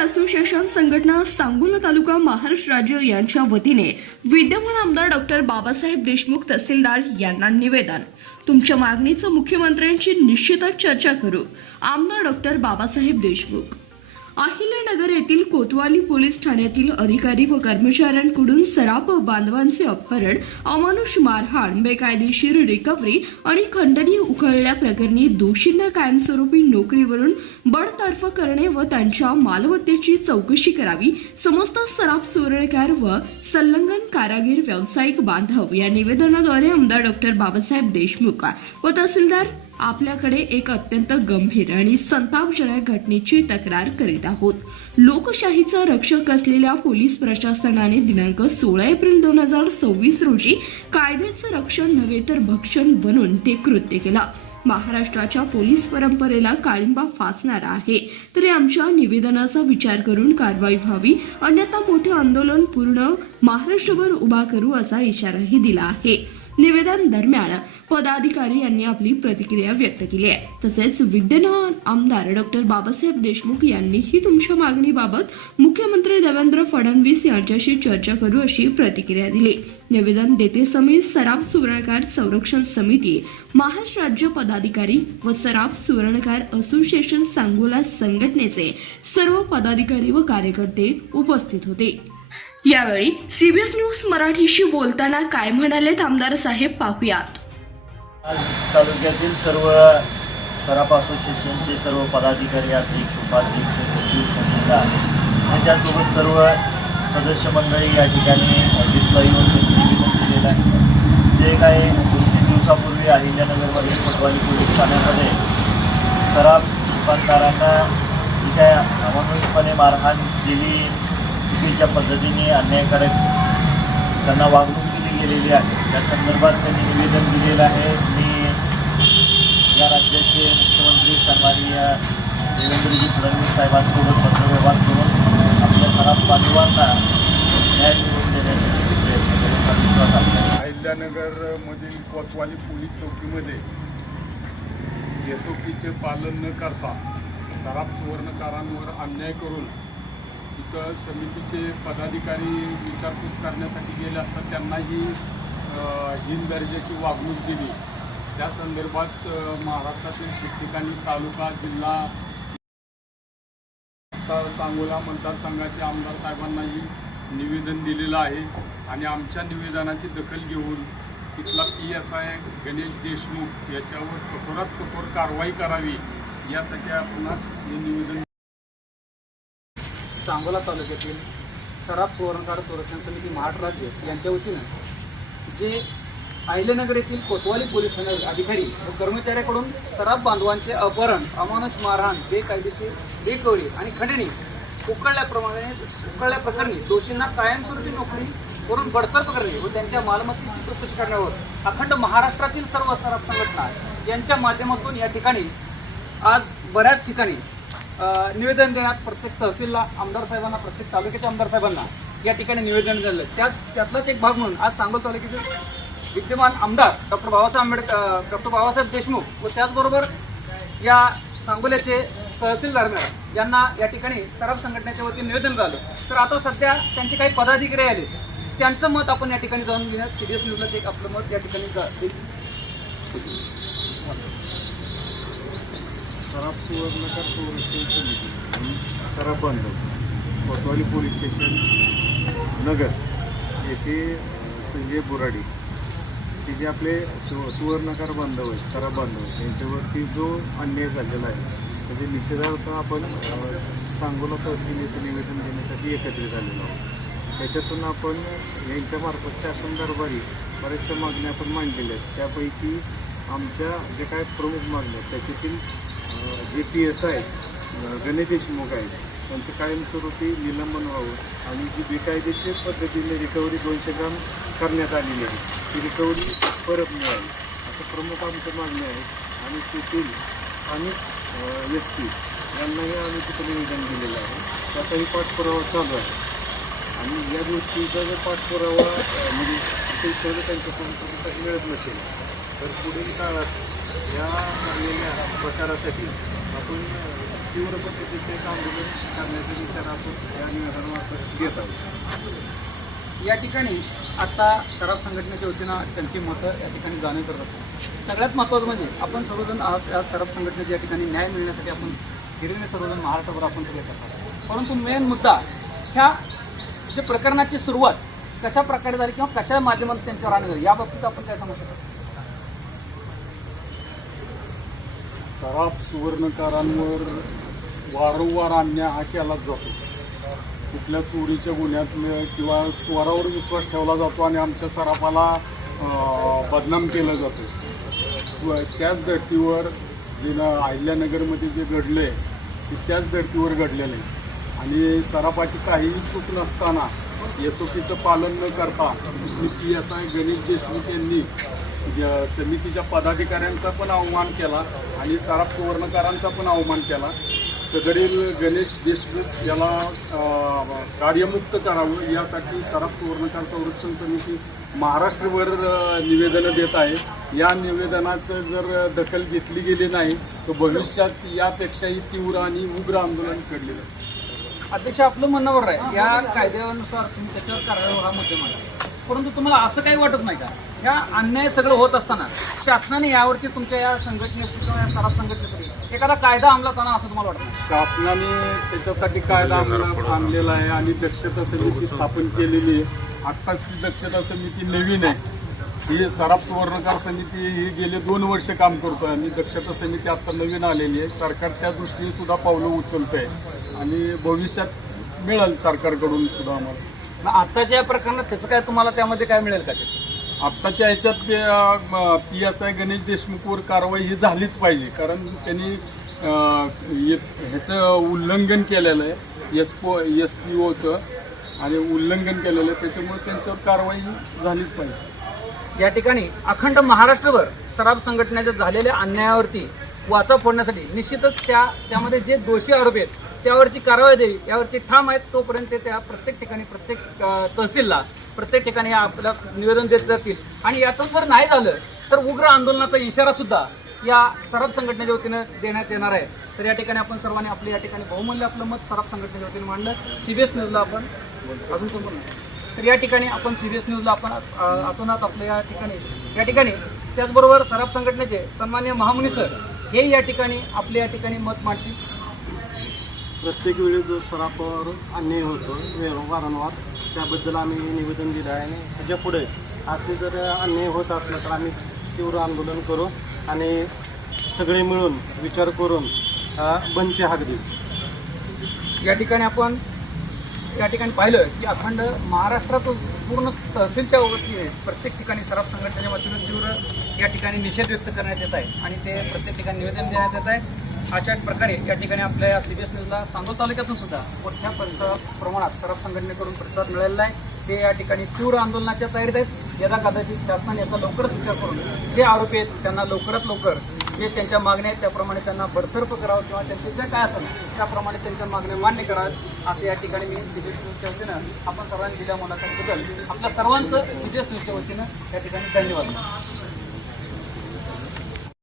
Association संघटना सांगोला तालुका महाराष्ट्र राज्य यांच्या वतीने विद्यमान आमदार डॉक्टर बाबासाहेब देशमुख तहसीलदार यांना निवेदन। तुमच्या मागणीचं मुख्यमंत्र्यांची निश्चितच चर्चा करू। आमदार डॉक्टर बाबासाहेब देशमुख। अहिल्यानगर येथील कोतवाली पोलीस ठाण्यातील अधिकारी व कर्मचाऱ्यांकडून सराफ बांधवांचे अपहरण, अमानुष मारहाण, बेकायदेशीर रिकव्हरी आणि खंडणी उकळल्याप्रकरणी दोषींना कायमस्वरूपी नोकरीवरून बडतर्फ करणे व त्यांच्या मालमत्तेची चौकशी करावी। समस्त सराफ सुवर्णकार व संलग्न कारागीर व्यावसायिक बांधव या निवेदनाद्वारे आमदार डॉक्टर बाबासाहेब देशमुख व तहसीलदार आपल्याकडे एक अत्यंत गंभीर आणि संतापजनक घटनेची तक्रार करीत आहोत। लोकशाहीचा रक्षक असलेल्या पोलीस प्रशासनाने दिनांक 16 एप्रिल 2026 रोजी कायद्याचं रक्षण नव्हे तर भक्षण बनून ते कृत्य केलं। महाराष्ट्राच्या पोलीस परंपरेला काळिंबा फासणारा आहे, तरी आमच्या निवेदनाचा विचार करून कारवाई व्हावी, अन्यथा मोठे आंदोलन पूर्ण महाराष्ट्रभर उभा करू असा इशाराही दिला आहे। निवेदन दरम्यान पदाधिकारी यांनी आपली प्रतिक्रिया व्यक्त केली आहे। तसेच विद्यमान आमदार डॉक्टर बाबासाहेब देशमुख यांनीही तुमच्या मागणीबाबत मुख्यमंत्री देवेंद्र फडणवीस यांच्याशी चर्चा करू अशी प्रतिक्रिया दिली। निवेदन देते समय सराफ सुवर्णकार संरक्षण समिती, महाराष्ट्र राज्य पदाधिकारी व सराफ सुवर्णकार असोसिएशन सांगोला संघटनेचे सर्व पदाधिकारी व कार्यकर्ते उपस्थित होते। यावेळी सीबीएस न्यूज मराठीशी बोलताना काय म्हणालेत आमदार साहेब पाहुयात। आज तालुक्यातील सर्व सराफ असोसिएशनचे सर्व पदाधिकारी, अध्यक्ष, उपाध्यक्ष, सचिव, संघटना आणि त्यासोबत सर्व सदस्य मंडळी या ठिकाणी ऑफिसला येऊन निवेदन दिलेलं आहे। जे काही 2-3 दिवसापूर्वी अहिल्यानगरमध्ये कोतवाली पोलीस ठाण्यामध्ये सराफ दुकानदारांना जी काय अमानुषपणे मारहाण केली, चुकीच्या पद्धतीने अन्यायकारक त्यांना वागणूक दिली गेलेली आहे, त्या संदर्भात त्यांनी निवेदन दिलेलं आहे। मी या राज्याचे मुख्यमंत्री सन्माननीय देवेंद्रजी फडणवीस साहेबांसोबत पत्रव्यवहार करून आपल्या सराफ बांधवांना न्याय मिळवून देण्यासाठी प्रयत्न करेल विश्वास आपल्याला। अहिल्यानगरमधील कोतवाली पोलीस चौकीमध्ये SOPचे पालन न करता सराफ सुवर्णकारांवर अन्याय करून तिथं समितीचे पदाधिकारी विचारपूस करण्यासाठी गेले असता त्यांनाही हीन दर्जाची वागणूक दिली। त्या संदर्भात महाराष्ट्रातील ठिकठिकाणी तालुका, जिल्हा, सांगोला मतदारसंघाचे आमदार साहेबांनाही निवेदन दिलेलं आहे आणि आमच्या निवेदनाची दखल घेऊन तिथला PSI गणेश देशमुख याच्यावर कठोरात कठोर कारवाई करावी यासाठी आपण हे निवेदन। सांगोला तालुक्यातील सराफ सुवर्णकार संरक्षण समिती महाराष्ट्र राज्य यांच्या वतीनं जे अहिल्यानगर येथील कोतवाली पोलीस ठाणे अधिकारी व कर्मचाऱ्याकडून सराफ बांधवांचे अपहरण, अमानुष मारहाण, बेकायदेशीर रिकव्हरी आणि खंडणी उकळल्याप्रकरणी दोषींना कायमस्वरूपी नोकरी वरून बडतर्फ करणे व त्यांच्या मालमत्तेची चौकशी करण्यावर अखंड महाराष्ट्रातील सर्व सराफ संघटना यांच्या माध्यमातून या ठिकाणी आज बऱ्याच ठिकाणी निवेदन देण्यात प्रत्येक तहसीलला आमदार साहेबांना, प्रत्येक तालुक्याच्या आमदार साहेबांना या ठिकाणी निवेदन दिलं। त्यातलाच एक भाग म्हणून आज सांगोला तालुक्यातील विद्यमान आमदार डॉक्टर बाबासाहेब देशमुख व त्याचबरोबर या सांगोल्याचे तहसीलदार यांना या ठिकाणी सराफ संघटनेच्या वतीने निवेदन झालं। तर आता सध्या त्यांचे काही पदाधिकारी आले, त्यांचं मत आपण या ठिकाणी जाणून घेण्यात सीबीएस न्यूजला एक आपलं मत या ठिकाणी सराफ सुवर्णकार संरक्षण समिती आणि सराफ बांधव कोतवाली पोलीस स्टेशन नगर येथे संजय बोराडी हे जे आपले सुवर्णकार बांधव आहेत, सराफ बांधव आहेत, त्यांच्यावरती जो अन्याय झालेला आहे म्हणजे निषेधार्थ आपण सांगोला तहसील येथे निवेदन देण्यासाठी एकत्रित आलेलो आहोत। त्याच्यातून आपण यांच्यामार्फत शासन दरबारी बऱ्याचशा मागण्या आपण मांडलेल्या आहेत। त्यापैकी आमच्या जे काय प्रमुख मागण्या आहेत त्याच्यातील जे PSI गणेश देशमुख आहेत त्यांचं कायमस्वरूपी निलंबन व्हावं आणि जी बेकायदेशीर पद्धतीने रिकव्हरी 200 ग्राम करण्यात आलेली आहे ती रिकव्हरी परत मिळावी असं प्रमुख आमच्या मागण्या आहेत। आणि तेथील स्थानिक SP यांनाही आम्ही तिथं निवेदन दिलेलं आहे, त्याचाही पाठपुरावा चालू आहे आणि या गोष्टीचा जर पाठपुरावा म्हणजे तिथे त्यांच्याकडून प्रतिसाद मिळत नसेल तर पुढील काळात या झालेल्या प्रकारासाठी आपण तीव्र पद्धतीचे एक आंदोलन करण्याचा विचार आपण या निवेदनामार्फत घेत आहोत. या ठिकाणी आता सराफ संघटनेच्या वतीनं त्यांची मतं या ठिकाणी जाणीव करत असतात. सगळ्यात महत्त्वाचं म्हणजे आपण सर्वजण आहात या सराफ संघटनेच्या या ठिकाणी न्याय मिळण्यासाठी आपण हिरवीने सर्वजण महाराष्ट्रभर आपण सगळे करतात. परंतु मेन मुद्दा ह्या जे प्रकरणाची सुरुवात कशा प्रकारे झाली किंवा कशा माध्यमातून त्यांच्यावर आणली झाली याबाबतीत आपण काय सांगू शकतो? सराफ सुवर्णकारांवर वारंवार अन्याय हा केलाच जातो. कुठल्या चोरीच्या गुन्ह्यात किंवा चोरावर विश्वास ठेवला जातो आणि आमच्या सराफाला बदनाम केलं जातं. त्याच धर्तीवर जे अहिल्यानगरमध्ये जे घडलं आहे ते त्याच धर्तीवर घडलेलं आहे आणि सराफाची काहीही चूक नसताना SOPचं पालन न करता PSI गणेश देशमुख यांनी समितीच्या पदाधिकाऱ्यांचा पण अवमान केला आणि सराफ सुवर्णकारांचा पण अवमान केला. सदरील गणेश देशमुख याला कार्यमुक्त करावं यासाठी सराफ सुवर्णकार संरक्षण समिती महाराष्ट्रभर निवेदनं देत आहे. या निवेदनाचं जर दखल घेतली गेली नाही तर भविष्यात यापेक्षाही तीव्र आणि उग्र आंदोलन छेडले जाईल. अध्यक्ष आपलं म्हणणं बरोबर आहे. या कायद्यानुसार तुम्ही त्याच्यावर कारवाई हा मुद्दे मांडा. परंतु तुम्हाला असं काही वाटत नाही का या अन्याय सगळं होत असताना शासनाने यावरती तुमच्या या संघटनेसाठी किंवा या सराफ संघटनेसाठी एखादा कायदा अंमलात आणा असं तुम्हाला वाटतं? शासनाने त्याच्यासाठी कायदा अंमलात आणलेला आहे आणि दक्षता समिती स्थापन केलेली आहे. आत्ताच ती दक्षता समिती नवीन आहे. ही सराफ सुवर्णकार समिती ही गेले 2 वर्ष काम करतो आहे आणि दक्षता समिती आत्ता नवीन आलेली आहे. सरकार त्या दृष्टीने सुद्धा पावलं उचलतं आहे आणि भविष्यात मिळेल सरकारकडून सुद्धा आम्हाला. आत्ताच्या प्रकरणात त्याचं काय तुम्हाला त्यामध्ये काय मिळेल का? आत्ताच्या ह्याच्यात PSI गणेश देशमुखवर कारवाई ही झालीच पाहिजे कारण त्यांनी ह्याचं उल्लंघन केलेलं आहे SPOचं आणि उल्लंघन केलेलं आहे त्याच्यामुळे त्यांच्यावर कारवाई झालीच पाहिजे. या ठिकाणी अखंड महाराष्ट्रभर सराफ संघटनेच्या झालेल्या अन्यायावरती वाचा फोडण्यासाठी निश्चितच त्यामध्ये जे दोषी आरोपी आहेत त्यावरती कारवाई द्यावी यावरती ठाम आहेत. तोपर्यंत त्या प्रत्येक ठिकाणी प्रत्येक तहसीलला प्रत्येक ठिकाणी आपल्याला निवेदन देत जातील आणि यातच जर नाही झालं तर उग्र आंदोलनाचा इशारा सुद्धा या सराफ संघटनेच्या वतीनं देण्यात येणार आहे. तर या ठिकाणी आपण सर्वांनी आपलं या ठिकाणी बहुमूल्य आपलं मत सराफ संघटनेच्या वतीनं मांडलं. CBS न्यूजला आपण अजून कोण तर या ठिकाणी आपण CBS न्यूजला आपण आतोनात आपलं या ठिकाणी त्याचबरोबर सराफ संघटनेचे सन्माननीय महामुनी सर हे या ठिकाणी मत मांडतील. प्रत्येक वेळी जो सराफावर अन्याय होतो वारंवार त्याबद्दल आम्ही निवेदन दिलं आहे आणि ह्याच्या पुढे असे जर अन्याय होत असला तर आम्ही तीव्र आंदोलन करू आणि सगळे मिळून विचार करून बंदची हाक देऊ. या ठिकाणी पाहिलं की अखंड महाराष्ट्रात पूर्ण तहसीलच्या वतीने प्रत्येक ठिकाणी सराफ संघटनेच्या वतीनं तीव्र या ठिकाणी निषेध व्यक्त करण्यात येत आहे आणि ते प्रत्येक ठिकाणी निवेदन देण्यात येत आहे. अशा प्रकारे या ठिकाणी आपल्या CBS न्यूजला सांगोला तालुक्यातून सुद्धा मोठ्या प्रमाणात सराफ संघटनेकडून प्रतिसाद मिळालेला आहे. ते या ठिकाणी तीव्र आंदोलनाच्या तयारीत आहेत. यदा कदाचित शासनाने याचा लवकरच विचार करून जे आरोपी आहेत त्यांना लवकरात लवकर जे त्यांच्या मागण्या आहेत त्याप्रमाणे त्यांना बडतर्फ करावं किंवा त्यांचे जे काय असेल त्याप्रमाणे त्यांच्या मागण्या मान्य कराव्यात असं या ठिकाणी मी CBS न्यूजच्या वतीनं आपण सर्वांनी दिल्या मुलाखतीबद्दल आपल्या सर्वांचं CBS न्यूजच्या वतीनं या ठिकाणी धन्यवाद.